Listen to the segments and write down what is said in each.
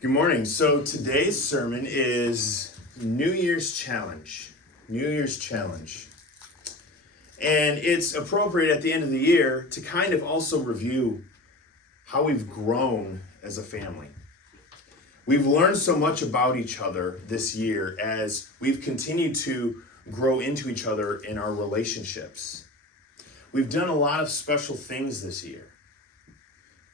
Good morning. So today's sermon is New Year's Challenge. New Year's Challenge. And it's appropriate at the end of the year to kind of also review how we've grown as a family. We've learned so much about each other this year as we've continued to grow into each other in our relationships. We've done a lot of special things this year.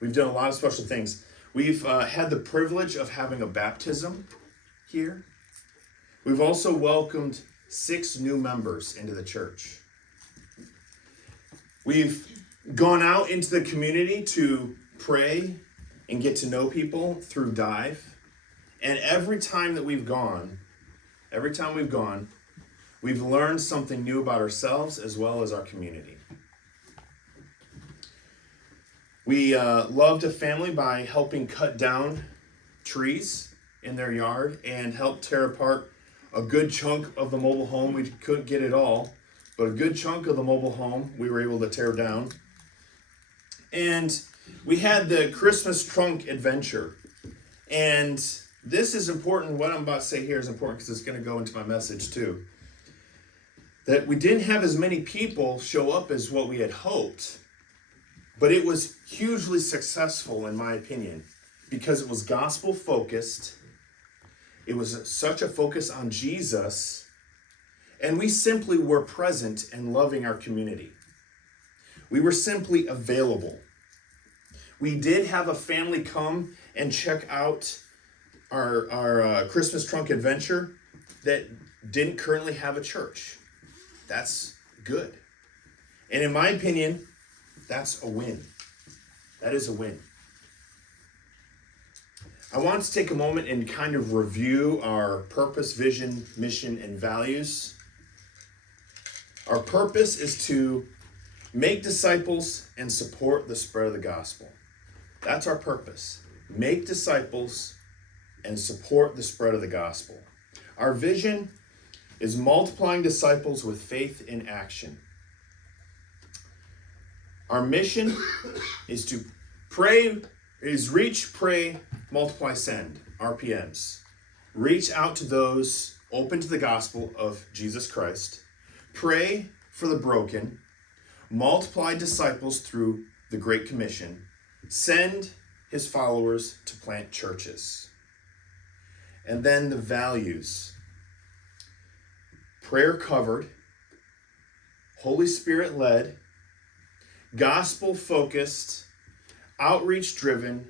We've had the privilege of having a baptism here. We've also welcomed 6 new members into the church. We've gone out into the community to pray and get to know people through Dive. And every time we've gone, we've learned something new about ourselves as well as our community. We loved a family by helping cut down trees in their yard and help tear apart a good chunk of the mobile home. We couldn't get it all, but a good chunk of the mobile home we were able to tear down. And we had the Christmas trunk adventure. And this is important. What I'm about to say here is important because it's going to go into my message too. That we didn't have as many people show up as what we had hoped. But it was hugely successful, in my opinion, because it was gospel focused. It was such a focus on Jesus, and we simply were present and loving our community. We were simply available. We did have a family come and check out our Christmas trunk adventure that didn't currently have a church. That's good. And in my opinion, that's a win. That is a win. I want to take a moment and kind of review our purpose, vision, mission, and values. Our purpose is to make disciples and support the spread of the gospel. That's our purpose. Make disciples and support the spread of the gospel. Our vision is multiplying disciples with faith in action. Our mission is to reach, pray, multiply, send, RPMs. Reach out to those open to the gospel of Jesus Christ. Pray for the broken. Multiply disciples through the Great Commission. Send his followers to plant churches. And then the values. Prayer covered. Holy Spirit led. Gospel focused, outreach driven,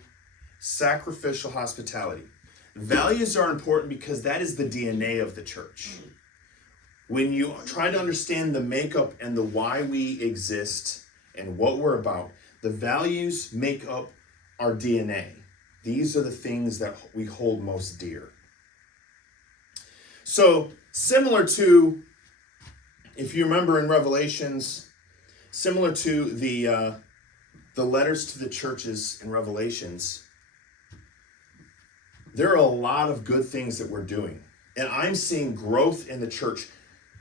sacrificial hospitality. Values are important because that is the DNA of the church. When you try to understand the makeup and the why we exist and what we're about, the values make up our DNA. These are the things that we hold most dear. So, similar to, if you remember in Revelations, similar to the letters to the churches in Revelations, there are a lot of good things that we're doing. And I'm seeing growth in the church.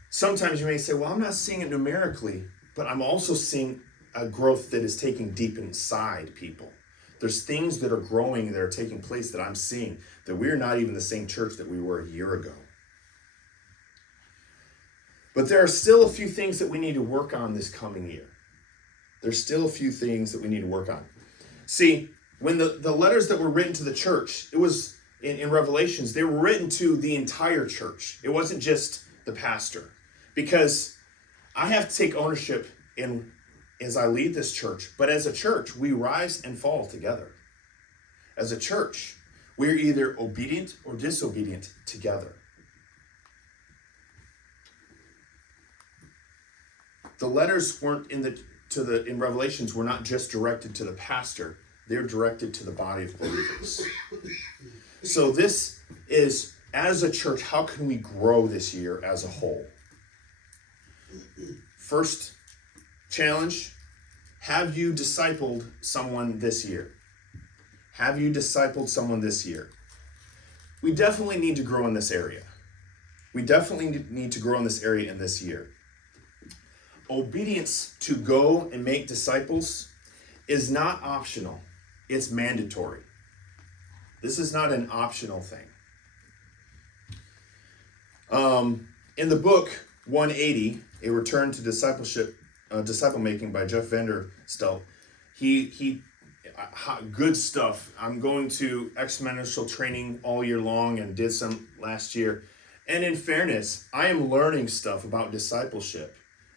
Sometimes you may say, well, I'm not seeing it numerically, but I'm also seeing a growth that is taking deep inside people. There's things that are growing, that are taking place that I'm seeing, that we're not even the same church that we were a year ago. But there are still a few things that we need to work on this coming year. There's still a few things that we need to work on. See, when the letters that were written to the church, it was in Revelations, they were written to the entire church. It wasn't just the pastor. Because I have to take ownership as I lead this church. But as a church, we rise and fall together. As a church, we're either obedient or disobedient together. The letters weren't in Revelations were not just directed to the pastor, they're directed to the body of believers. So this is, as a church, how can we grow this year as a whole? First challenge, have you discipled someone this year? Have you discipled someone this year? We definitely need to grow in this area. We definitely need to grow in this area in this year. Obedience to go and make disciples is not optional. It's mandatory. This is not an optional thing. In the book 180, A Return to Discipleship, Disciple Making by Jeff Vanderstelt, he good stuff. I'm going to exponential training all year long and did some last year. And in fairness, I am learning stuff about discipleship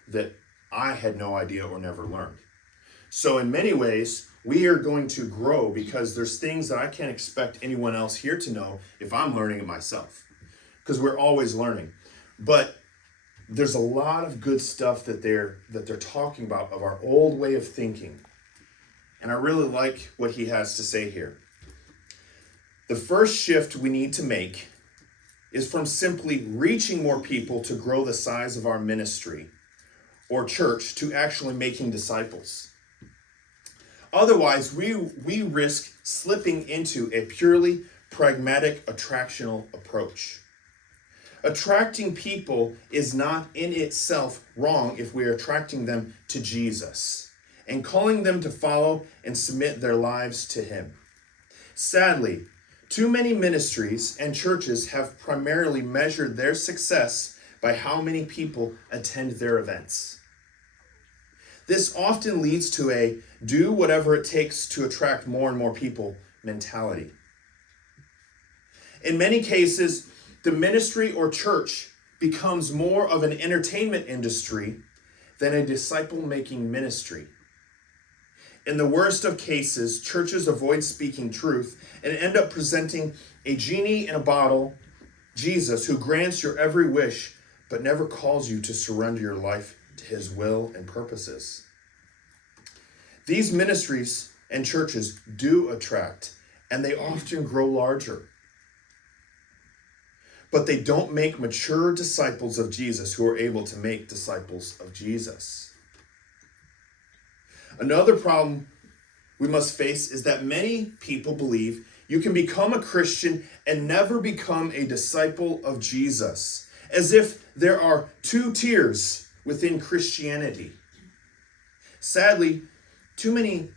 that I had no idea or never learned. So in many ways, we are going to grow because there's things that I can't expect anyone else here to know if I'm learning it myself. Because we're always learning. But there's a lot of good stuff that they're talking about of our old way of thinking. And I really like what he has to say here. The first shift we need to make is from simply reaching more people to grow the size of our ministry or church to actually making disciples. Otherwise, we risk slipping into a purely pragmatic attractional approach. Attracting people is not in itself wrong if we are attracting them to Jesus and calling them to follow and submit their lives to him. Sadly, too many ministries and churches have primarily measured their success by how many people attend their events. This often leads to a do whatever it takes to attract more and more people mentality. In many cases, the ministry or church becomes more of an entertainment industry than a disciple-making ministry. In the worst of cases, churches avoid speaking truth and end up presenting a genie in a bottle, Jesus, who grants your every wish, but never calls you to surrender your life to his will and purposes. These ministries and churches do attract, and they often grow larger. But they don't make mature disciples of Jesus who are able to make disciples of Jesus. Another problem we must face is that many people believe you can become a Christian and never become a disciple of Jesus, as if there are two tiers within Christianity. Sadly, too many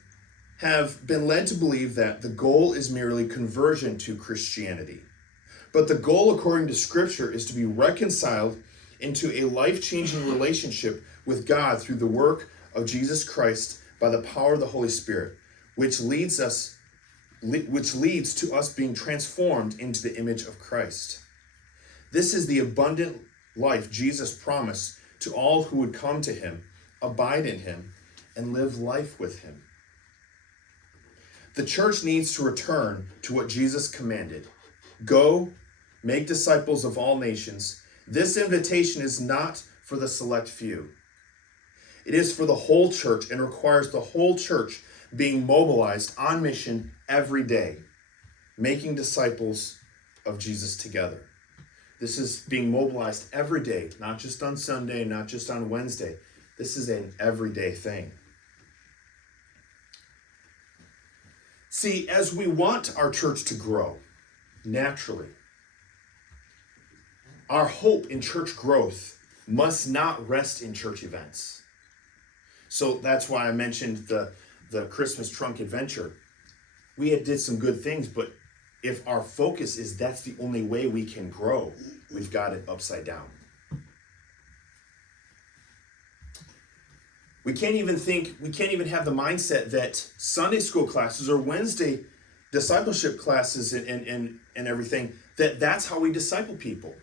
have been led to believe that the goal is merely conversion to Christianity. But the goal, according to Scripture, is to be reconciled into a life-changing relationship with God through the work of Jesus Christ by the power of the Holy Spirit, which leads to us being transformed into the image of Christ. This is the abundant life Jesus promised to all who would come to him, abide in him, and live life with him. The church needs to return to what Jesus commanded. Go, make disciples of all nations. This invitation is not for the select few. It is for the whole church and requires the whole church being mobilized on mission every day, making disciples of Jesus together. This is being mobilized every day, not just on Sunday, not just on Wednesday. This is an everyday thing. See, as we want our church to grow naturally, our hope in church growth must not rest in church events. So that's why I mentioned the Christmas trunk adventure. We did some good things, but if our focus is that's the only way we can grow, we've got it upside down. We can't even have the mindset that Sunday school classes or Wednesday discipleship classes and everything, that's how we disciple people.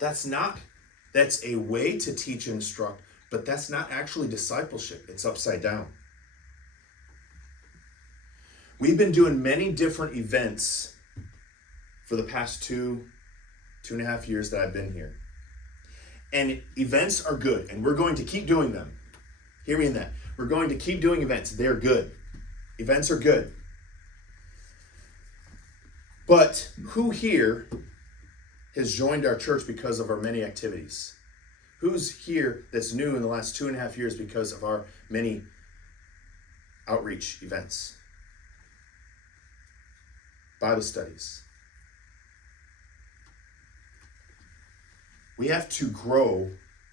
That's a way to teach and instruct, but that's not actually discipleship. It's upside down. We've been doing many different events for the past two and a half years that I've been here. And events are good, and we're going to keep doing them. Hear me in that. We're going to keep doing events. They're good. Events are good. But who here has joined our church because of our many activities? Who's here that's new in the last 2.5 years because of our many outreach events? Bible studies. We have to grow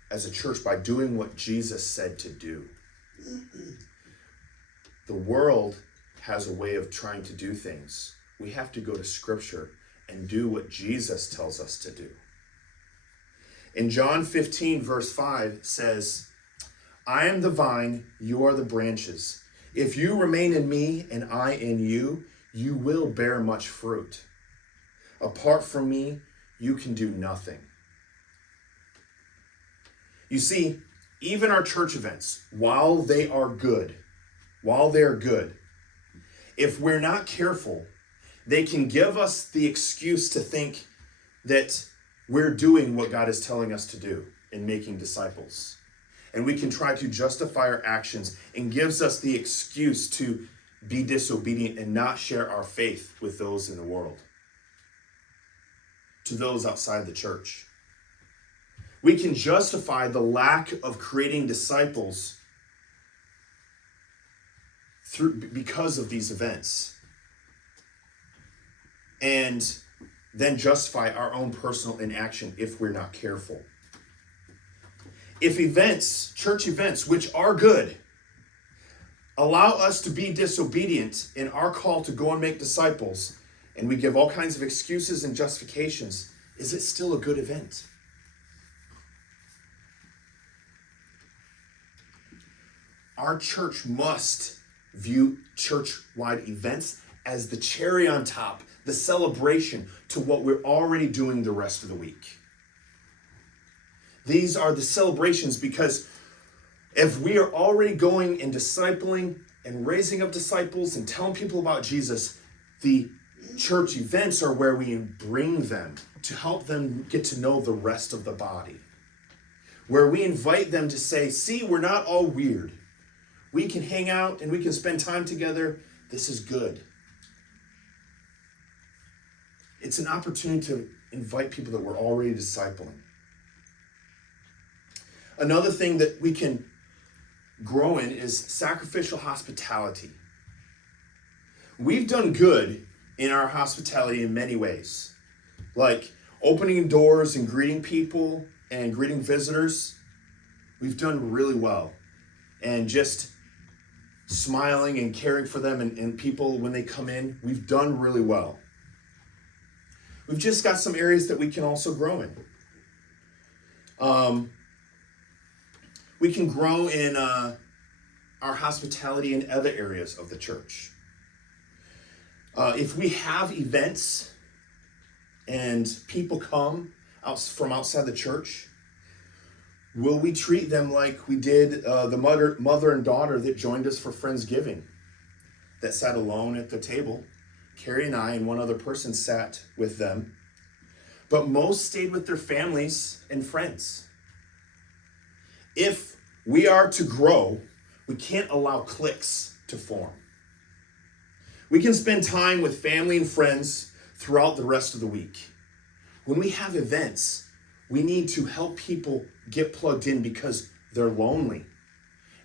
as a church by doing what Jesus said to do. The world has a way of trying to do things we have to go to Scripture and do what Jesus tells us to do. In John 15, verse 5 says, I am the vine, you are the branches. If you remain in me and I in you, you will bear much fruit. Apart from me, you can do nothing. You see, even our church events, while they are good, if we're not careful, they can give us the excuse to think that we're doing what God is telling us to do in making disciples. And we can try to justify our actions, and gives us the excuse to be disobedient and not share our faith with those in the world, to those outside the church. We can justify the lack of creating disciples because of these events, and then justify our own personal inaction if we're not careful. If events, church events, which are good, allow us to be disobedient in our call to go and make disciples, and we give all kinds of excuses and justifications, is it still a good event? Our church must view church-wide events as the cherry on top, the celebration to what we're already doing the rest of the week. These are the celebrations, because if we are already going and discipling and raising up disciples and telling people about Jesus, the church events are where we bring them to help them get to know the rest of the body. Where we invite them to say, see, we're not all weird. We can hang out and we can spend time together. This is good. It's an opportunity to invite people that we're already discipling. Another thing that we can grow in is sacrificial hospitality. We've done good in our hospitality in many ways, like opening doors and greeting people and greeting visitors. We've done really well, and just smiling and caring for them and people when they come in. We've done really well. We've just got some areas that we can also grow in. We can grow in our hospitality in other areas of the church. If we have events and people come from outside the church, will we treat them like we did the mother and daughter that joined us for Friendsgiving, that sat alone at the table? Carrie and I and one other person sat with them, but most stayed with their families and friends. If we are to grow, we can't allow cliques to form. We can spend time with family and friends throughout the rest of the week. When we have events, we need to help people get plugged in because they're lonely.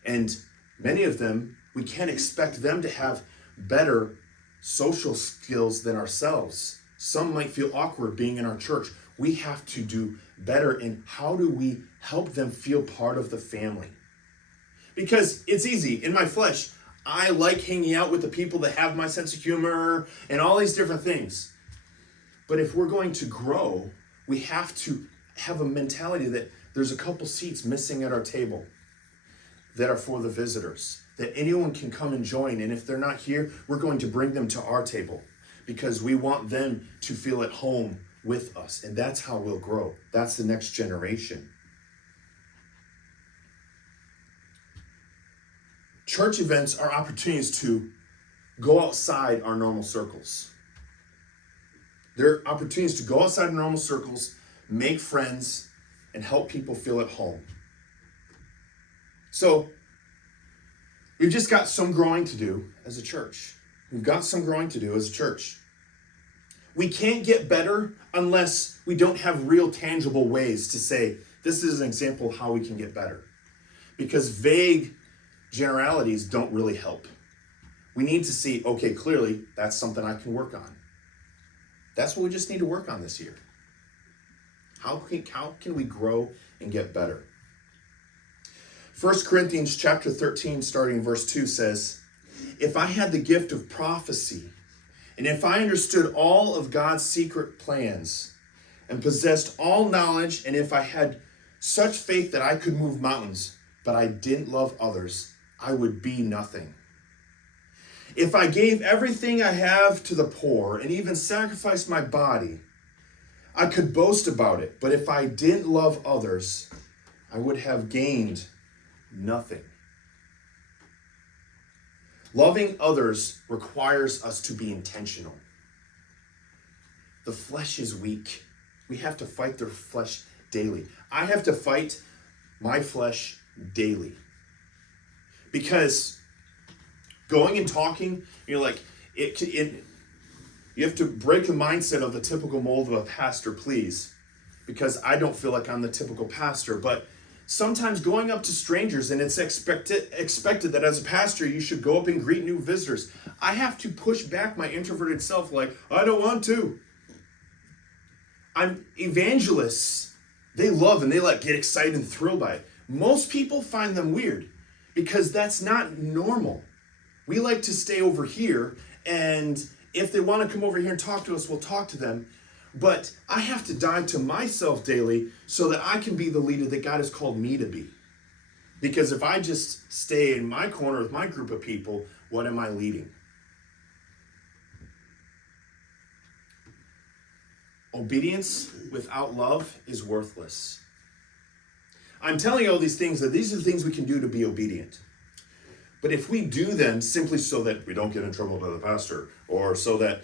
And many of them, we can't expect them to have better social skills than ourselves. Some might feel awkward being in our church. We have to do better in how do we help them feel part of the family. Because it's easy. In my flesh, I like hanging out with the people that have my sense of humor and all these different things. But if we're going to grow, we have to have a mentality that there's a couple seats missing at our table that are for the visitors, that anyone can come and join. And if they're not here, we're going to bring them to our table because we want them to feel at home with us. And that's how we'll grow. That's the next generation. Church events are opportunities to go outside our normal circles. They're opportunities to go outside our normal circles, make friends, and help people feel at home. So, we've just got some growing to do as a church. We've got some growing to do as a church. We can't get better unless we don't have real tangible ways to say, this is an example of how we can get better. Because vague generalities don't really help. We need to see, okay, clearly, that's something I can work on. That's what we just need to work on this year. How can we grow and get better? 1 Corinthians chapter 13, starting in verse 2 says, if I had the gift of prophecy And if I understood all of God's secret plans and possessed all knowledge, and if I had such faith that I could move mountains, but I didn't love others, I would be nothing. If I gave everything I have to the poor and even sacrificed my body, I could boast about it. But if I didn't love others, I would have gained nothing. Loving others requires us to be intentional. The flesh is weak. We have to fight the flesh daily. I have to fight my flesh daily. Because going and talking, you have to break the mindset of the typical mold of a pastor, please. Because I don't feel like I'm the typical pastor, but sometimes going up to strangers, and it's expected that as a pastor you should go up and greet new visitors. I have to push back my introverted self, like, I don't want to. Evangelists, they love and they get excited and thrilled by it. Most people find them weird because that's not normal. We like to stay over here, and if they want to come over here and talk to us, we'll talk to them. But I have to die to myself daily so that I can be the leader that God has called me to be. Because if I just stay in my corner with my group of people, what am I leading? Obedience without love is worthless. I'm telling you all these things, that these are the things we can do to be obedient. But if we do them simply so that we don't get in trouble by the pastor, or so that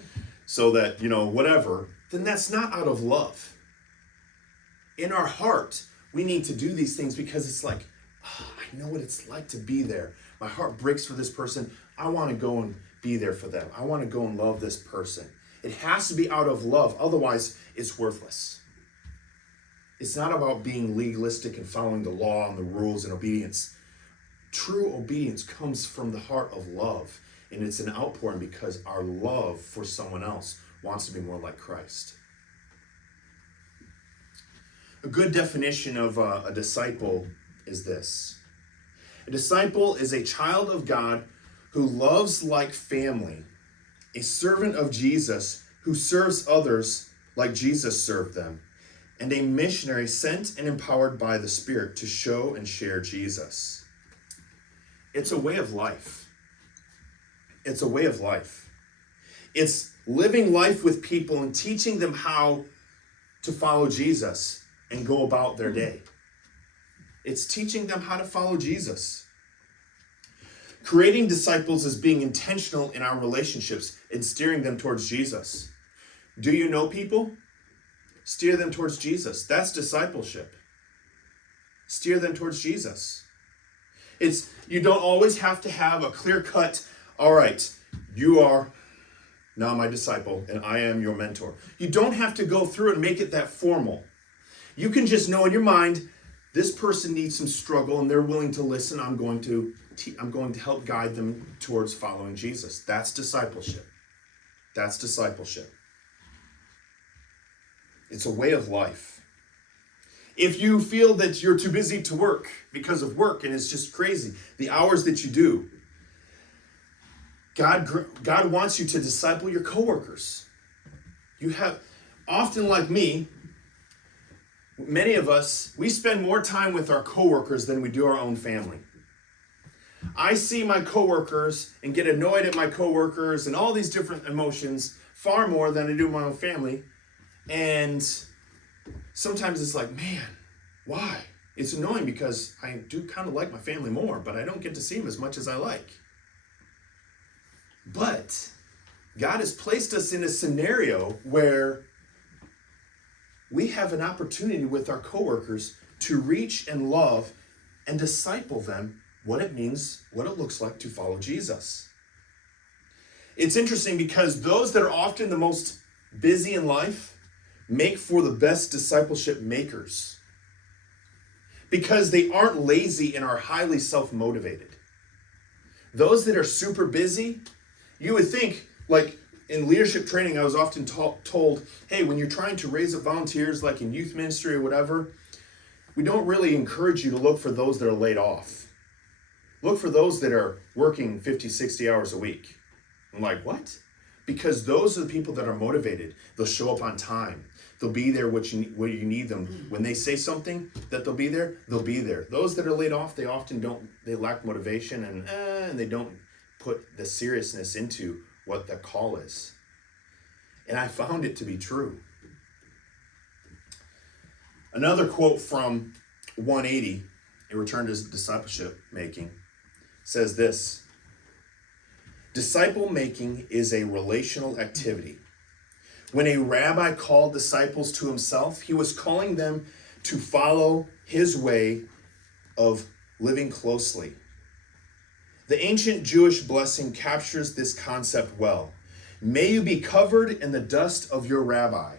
whatever, then that's not out of love. In our heart, we need to do these things because it's like, I know what it's like to be there. My heart breaks for this person. I want to go and be there for them. I want to go and love this person. It has to be out of love. Otherwise, it's worthless. It's not about being legalistic and following the law and the rules and obedience. True obedience comes from the heart of love. And it's an outpouring because our love for someone else wants to be more like Christ. A good definition of a disciple is this. A disciple is a child of God who loves like family, a servant of Jesus who serves others like Jesus served them, and a missionary sent and empowered by the Spirit to show and share Jesus. It's a way of life. It's a way of life. It's living life with people and teaching them how to follow Jesus and go about their day. It's teaching them how to follow Jesus. Creating disciples is being intentional in our relationships and steering them towards Jesus. Do you know people? Steer them towards Jesus. That's discipleship. Steer them towards Jesus. You don't always have to have a clear-cut, all right, you are now my disciple and I am your mentor. You don't have to go through and make it that formal. You can just know in your mind, this person needs some struggle and they're willing to listen. I'm going to help guide them towards following Jesus. That's discipleship. That's discipleship. It's a way of life. If you feel that you're too busy to work because of work and it's just crazy, the hours that you do, God wants you to disciple your coworkers. You have, often like me, many of us, we spend more time with our coworkers than we do our own family. I see my coworkers and get annoyed at my coworkers and all these different emotions far more than I do my own family. And sometimes it's like, man, why? It's annoying because I do kind of like my family more, but I don't get to see them as much as I like. But God has placed us in a scenario where we have an opportunity with our coworkers to reach and love and disciple them what it means, what it looks like to follow Jesus. It's interesting because those that are often the most busy in life make for the best discipleship makers because they aren't lazy and are highly self-motivated. Those that are super busy, you would think, like in leadership training, I was often told, hey, when you're trying to raise up volunteers, like in youth ministry or whatever, we don't really encourage you to look for those that are laid off. Look for those that are working 50, 60 hours a week. I'm like, what? Because those are the people that are motivated. They'll show up on time. They'll be there where you need them. When they say something that they'll be there, they'll be there. Those that are laid off, they often they lack motivation and they don't put the seriousness into what the call is. And I found it to be true. Another quote from 180, A Return to Discipleship Making, says this: disciple making is a relational activity. When a rabbi called disciples to himself, he was calling them to follow his way of living closely. The ancient Jewish blessing captures this concept well. May you be covered in the dust of your rabbi.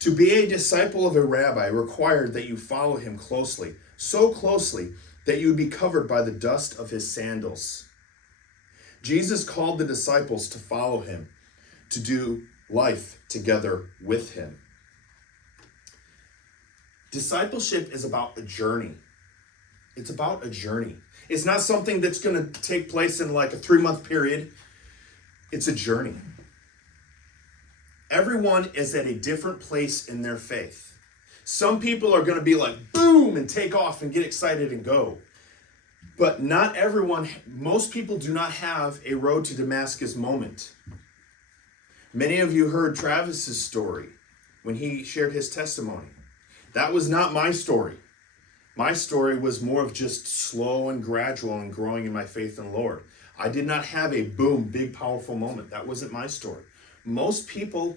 To be a disciple of a rabbi required that you follow him closely, so closely that you would be covered by the dust of his sandals. Jesus called the disciples to follow him, to do life together with him. Discipleship is about a journey. It's about a journey. It's not something that's going to take place in like a 3-month period. It's a journey. Everyone is at a different place in their faith. Some people are going to be like, boom, and take off and get excited and go. But not everyone, most people do not have a road to Damascus moment. Many of you heard Travis's story when he shared his testimony. That was not my story. My story was more of just slow and gradual and growing in my faith in the Lord. I did not have a boom, big, powerful moment. That wasn't my story. Most people,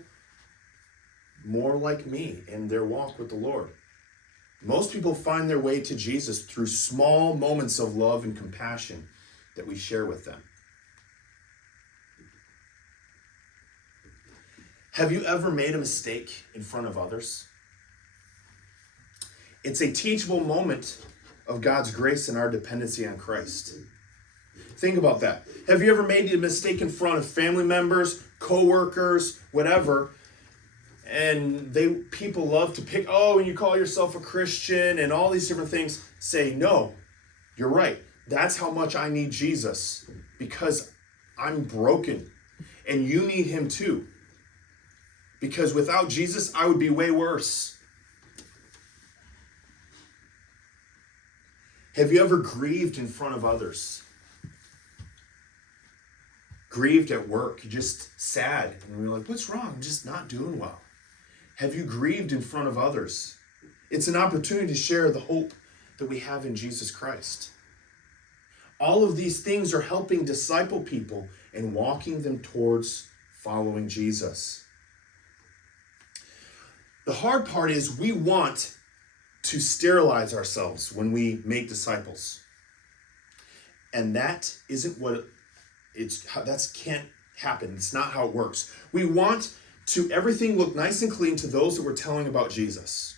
more like me in their walk with the Lord, most people find their way to Jesus through small moments of love and compassion that we share with them. Have you ever made a mistake in front of others? It's a teachable moment of God's grace and our dependency on Christ. Think about that. Have you ever made a mistake in front of family members, co-workers, whatever, and people love to pick, and you call yourself a Christian and all these different things. Say, no, you're right. That's how much I need Jesus, because I'm broken and you need him too. Because without Jesus, I would be way worse. Have you ever grieved in front of others? Grieved at work, just sad. And we're like, what's wrong? I'm just not doing well. Have you grieved in front of others? It's an opportunity to share the hope that we have in Jesus Christ. All of these things are helping disciple people and walking them towards following Jesus. The hard part is we want to sterilize ourselves when we make disciples. And that isn't what that can't happen. It's not how it works. We want to everything look nice and clean to those that we're telling about Jesus.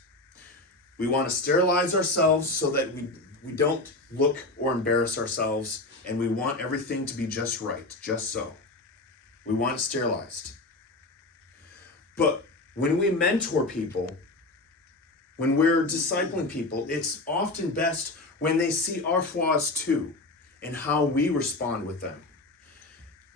We want to sterilize ourselves so that we don't look or embarrass ourselves, and we want everything to be just right, just so. We want it sterilized. But when we mentor people, when we're discipling people, it's often best when they see our flaws too and how we respond with them.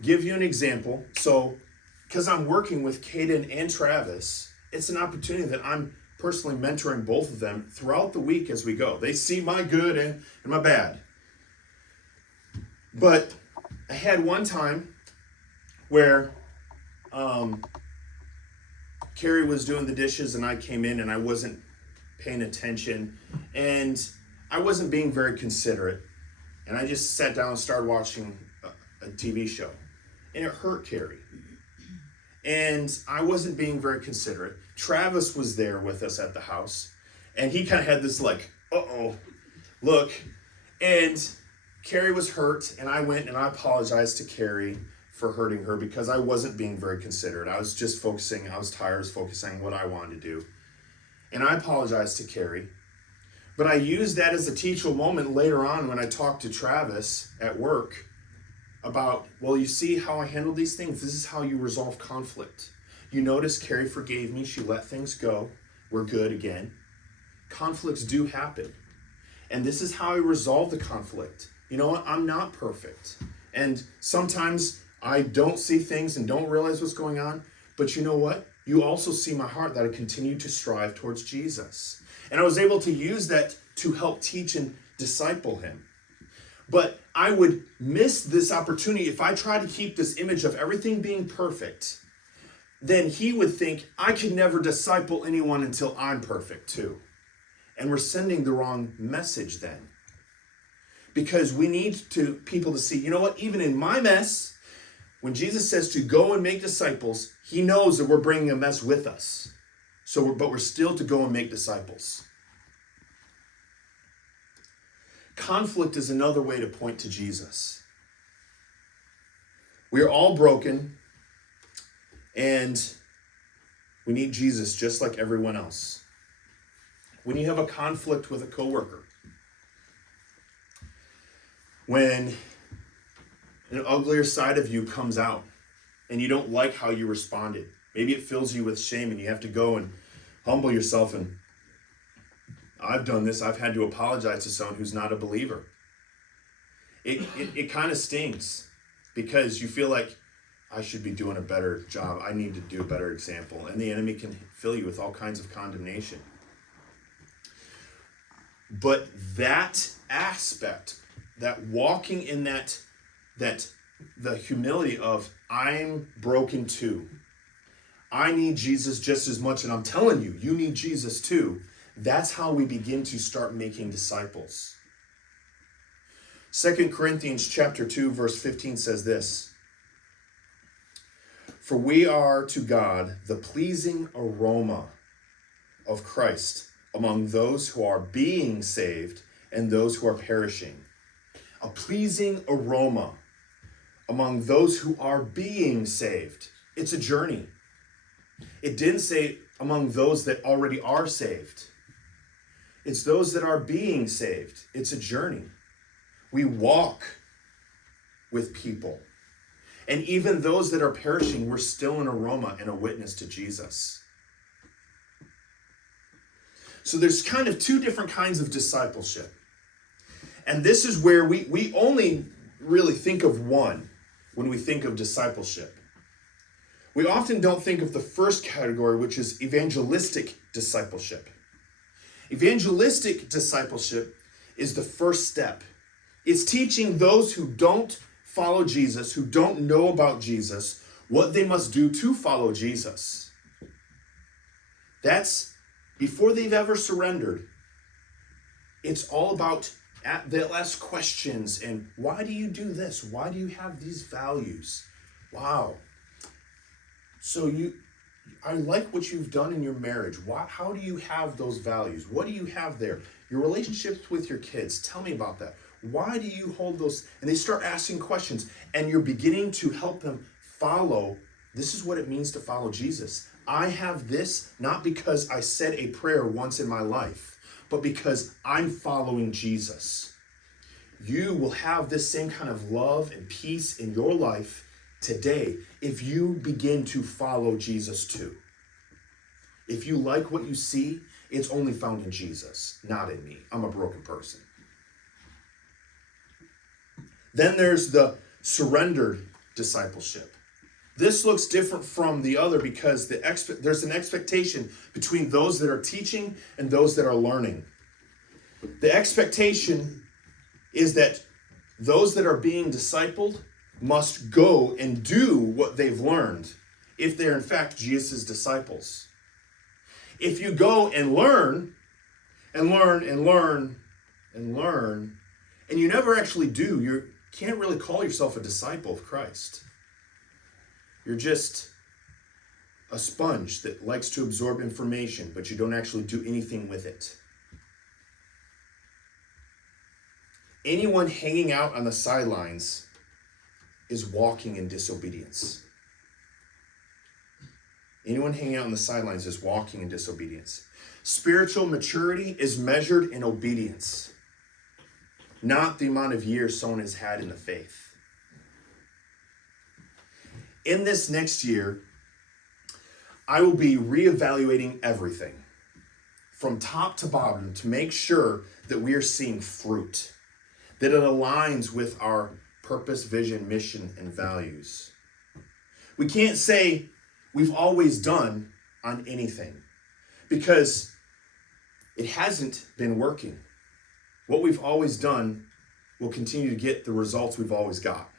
Give you an example. So, because I'm working with Caden and Travis, it's an opportunity that I'm personally mentoring both of them throughout the week as we go. They see my good and my bad. But I had one time where Carrie was doing the dishes and I came in and I wasn't paying attention and I wasn't being very considerate. And I just sat down and started watching a TV show. And it hurt Carrie. And I wasn't being very considerate. Travis was there with us at the house. And he kind of had this like, look. And Carrie was hurt. And I went and I apologized to Carrie for hurting her because I wasn't being very considerate. I was just focusing. I was tired of focusing on what I wanted to do. And I apologized to Carrie. But I used that as a teachable moment later on when I talked to Travis at work about, well, you see how I handle these things? This is how you resolve conflict. You notice Carrie forgave me. She let things go. We're good again. Conflicts do happen. And this is how I resolve the conflict. You know what? I'm not perfect. And sometimes I don't see things and don't realize what's going on. But you know what? You also see my heart that I continue to strive towards Jesus. And I was able to use that to help teach and disciple him. But I would miss this opportunity if I tried to keep this image of everything being perfect. Then he would think, I can never disciple anyone until I'm perfect too. And we're sending the wrong message then. Because we need people to see, you know what, even in my mess, when Jesus says to go and make disciples, he knows that we're bringing a mess with us. But we're still to go and make disciples. Conflict is another way to point to Jesus. We are all broken, and we need Jesus just like everyone else. When you have a conflict with a coworker, when an uglier side of you comes out and you don't like how you responded, maybe it fills you with shame and you have to go and humble yourself. And I've done this. I've had to apologize to someone who's not a believer. It kind of stings because you feel like I should be doing a better job. I need to do a better example. And the enemy can fill you with all kinds of condemnation. But that aspect, that walking in that the humility of I'm broken too. I need Jesus just as much, and I'm telling you, you need Jesus too. That's how we begin to start making disciples. 2 Corinthians chapter 2, verse 15 says this. For we are to God the pleasing aroma of Christ among those who are being saved and those who are perishing. A pleasing aroma among those who are being saved. It's a journey. It didn't say among those that already are saved. It's those that are being saved. It's a journey. We walk with people. And even those that are perishing, we're still an aroma and a witness to Jesus. So there's kind of two different kinds of discipleship. And this is where we only really think of one when we think of discipleship. We often don't think of the first category, which is evangelistic discipleship. Evangelistic discipleship is the first step. It's teaching those who don't follow Jesus, who don't know about Jesus, what they must do to follow Jesus. That's before they've ever surrendered. It's all about they'll ask questions and why do you do this? Why do you have these values? Wow. So I like what you've done in your marriage. How do you have those values? What do you have there? Your relationships with your kids. Tell me about that. Why do you hold those? And they start asking questions, and you're beginning to help them follow. This is what it means to follow Jesus. I have this not because I said a prayer once in my life, but because I'm following Jesus. You will have this same kind of love and peace in your life today if you begin to follow Jesus too. If you like what you see, it's only found in Jesus, not in me. I'm a broken person. Then there's the surrendered discipleship. This looks different from the other because there's an expectation between those that are teaching and those that are learning. The expectation is that those that are being discipled must go and do what they've learned if they're in fact Jesus' disciples. If you go and learn and learn and learn and learn, and you never actually do, you can't really call yourself a disciple of Christ. You're just a sponge that likes to absorb information, but you don't actually do anything with it. Anyone hanging out on the sidelines is walking in disobedience. Anyone hanging out on the sidelines is walking in disobedience. Spiritual maturity is measured in obedience, not the amount of years someone has had in the faith. In this next year, I will be reevaluating everything from top to bottom to make sure that we are seeing fruit, that it aligns with our purpose, vision, mission, and values. We can't say we've always done on anything because it hasn't been working. What we've always done will continue to get the results we've always got.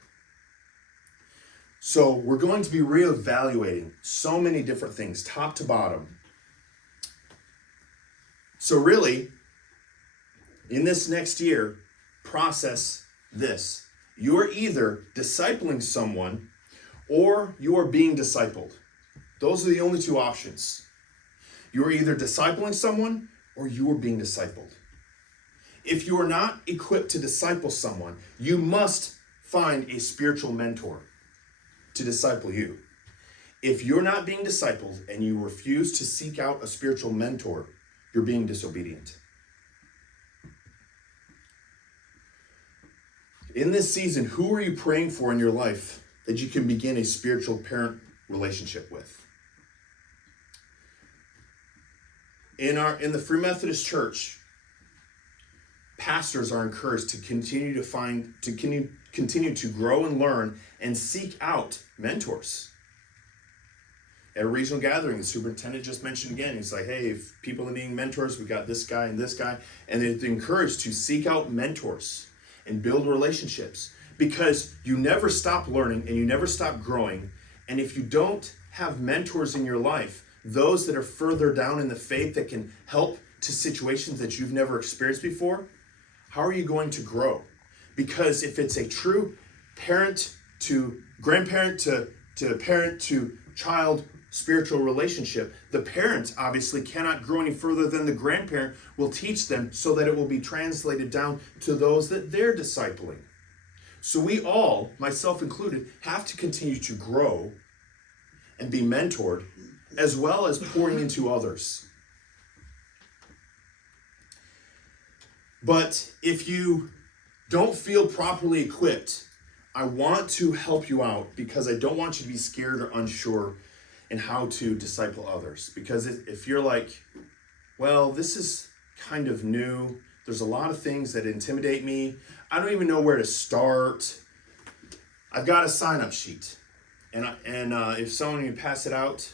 So we're going to be reevaluating so many different things, top to bottom. So really, in this next year, process this. You are either discipling someone or you are being discipled. Those are the only two options. You are either discipling someone or you are being discipled. If you are not equipped to disciple someone, you must find a spiritual mentor to disciple you. If you're not being discipled and you refuse to seek out a spiritual mentor, you're being disobedient. In this season, who are you praying for in your life that you can begin a spiritual parent relationship with? In the Free Methodist Church, pastors are encouraged to continue to grow and learn and seek out mentors. At a regional gathering, the superintendent just mentioned again, he's like, hey, if people are needing mentors, we got this guy and this guy. And they're encouraged to seek out mentors and build relationships because you never stop learning and you never stop growing. And if you don't have mentors in your life, those that are further down in the faith that can help to situations that you've never experienced before, how are you going to grow? Because if it's a true parent to grandparent to parent to child spiritual relationship, the parent obviously cannot grow any further than the grandparent will teach them so that it will be translated down to those that they're discipling. So we all, myself included, have to continue to grow and be mentored as well as pouring into others. But if you don't feel properly equipped, I want to help you out because I don't want you to be scared or unsure in how to disciple others. Because if you're like, well, this is kind of new, there's a lot of things that intimidate me, I don't even know where to start, I've got a sign-up sheet. And if someone can pass it out,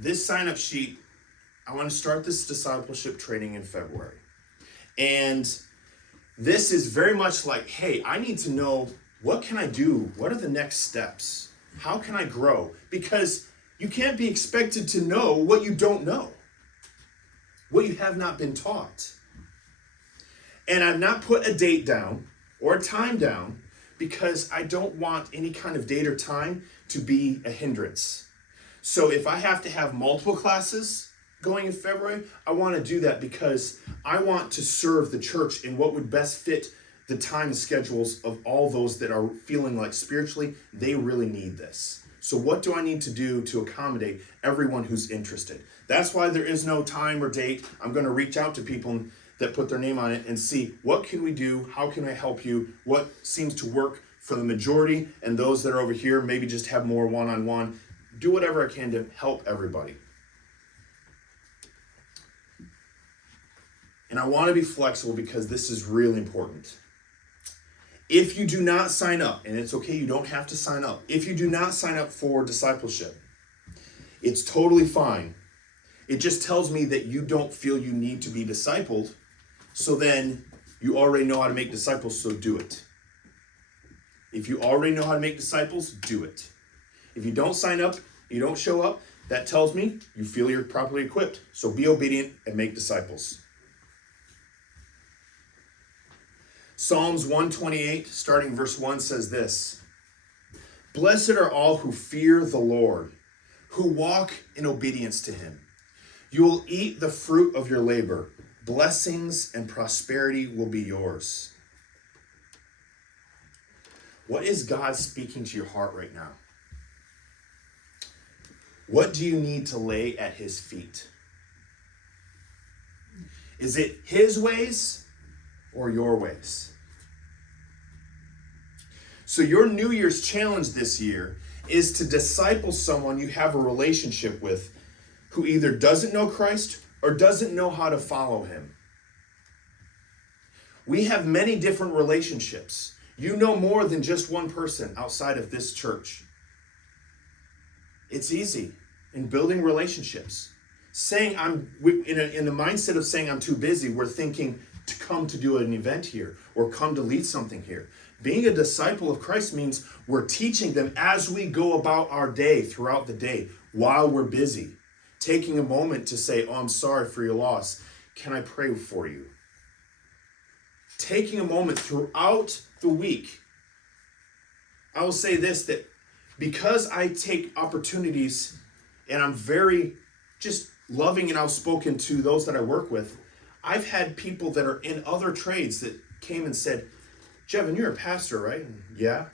this sign-up sheet, I want to start this discipleship training in February. And this is very much like, hey, I need to know, what can I do? What are the next steps? How can I grow? Because you can't be expected to know what you don't know, what you have not been taught. And I've not put a date down or a time down because I don't want any kind of date or time to be a hindrance. So if I have to have multiple classes going in February, I want to do that because I want to serve the church in what would best fit the time schedules of all those that are feeling like spiritually they really need this. So what do I need to do to accommodate everyone who's interested? That's why there is no time or date. I'm going to reach out to people that put their name on it and see, what can we do? How can I help you? What seems to work for the majority, and those that are over here maybe just have more one-on-one. Do whatever I can to help everybody. And I want to be flexible because this is really important. If you do not sign up, and it's okay, you don't have to sign up. If you do not sign up for discipleship, it's totally fine. It just tells me that you don't feel you need to be discipled. So then you already know how to make disciples, so do it. If you already know how to make disciples, do it. If you don't sign up, you don't show up, that tells me you feel you're properly equipped. So be obedient and make disciples. Psalms 128, starting verse 1, says this: Blessed are all who fear the Lord, who walk in obedience to him. You will eat the fruit of your labor. Blessings and prosperity will be yours. What is God speaking to your heart right now? What do you need to lay at his feet? Is it his ways or your ways? So your New Year's challenge this year is to disciple someone you have a relationship with who either doesn't know Christ or doesn't know how to follow him. We have many different relationships. You know more than just one person outside of this church. It's easy in building relationships. Saying in the mindset of saying I'm too busy, we're thinking to come to do an event here or come to lead something here. Being a disciple of Christ means we're teaching them as we go about our day throughout the day while we're busy. Taking a moment to say, oh, I'm sorry for your loss. Can I pray for you? Taking a moment throughout the week. I will say this, that because I take opportunities and I'm very just loving and outspoken to those that I work with, I've had people that are in other trades that came and said, Jeavon, you're a pastor, right? And, yeah.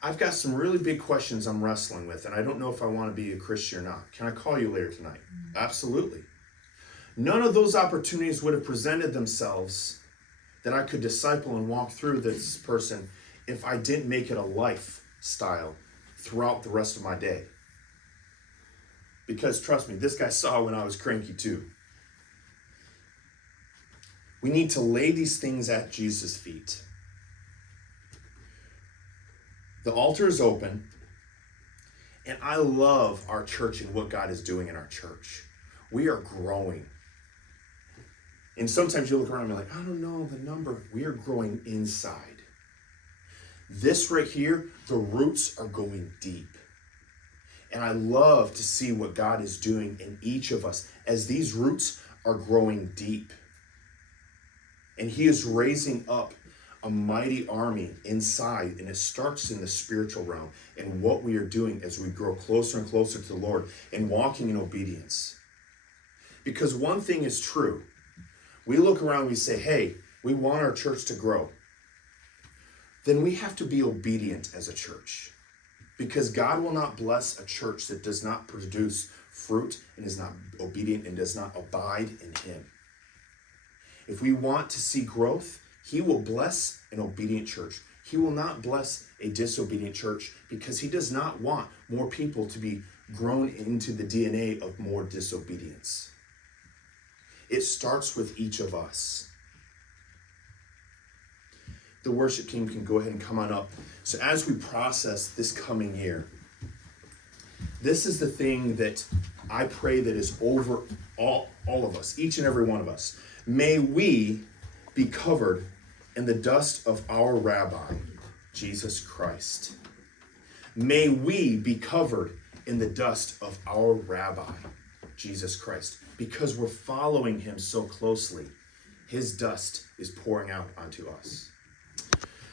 I've got some really big questions I'm wrestling with, and I don't know if I want to be a Christian or not. Can I call you later tonight? Absolutely. None of those opportunities would have presented themselves that I could disciple and walk through this person if I didn't make it a lifestyle throughout the rest of my day. Because trust me, this guy saw when I was cranky too. We need to lay these things at Jesus' feet. The altar is open, and I love our church and what God is doing in our church. We are growing. And sometimes you look around and be like, I don't know the number. We are growing inside. This right here, the roots are going deep. And I love to see what God is doing in each of us as these roots are growing deep. And he is raising up a mighty army inside, and it starts in the spiritual realm and what we are doing as we grow closer and closer to the Lord and walking in obedience. Because one thing is true. We look around and we say, hey, we want our church to grow. Then we have to be obedient as a church. Because God will not bless a church that does not produce fruit and is not obedient and does not abide in him. If we want to see growth, he will bless an obedient church. He will not bless a disobedient church because he does not want more people to be grown into the DNA of more disobedience. It starts with each of us. The worship team can go ahead and come on up. So as we process this coming year, this is the thing that I pray that is over all of us, each and every one of us. May we be covered in the dust of our Rabbi, Jesus Christ. May we be covered in the dust of our Rabbi, Jesus Christ. Because we're following him so closely, his dust is pouring out onto us.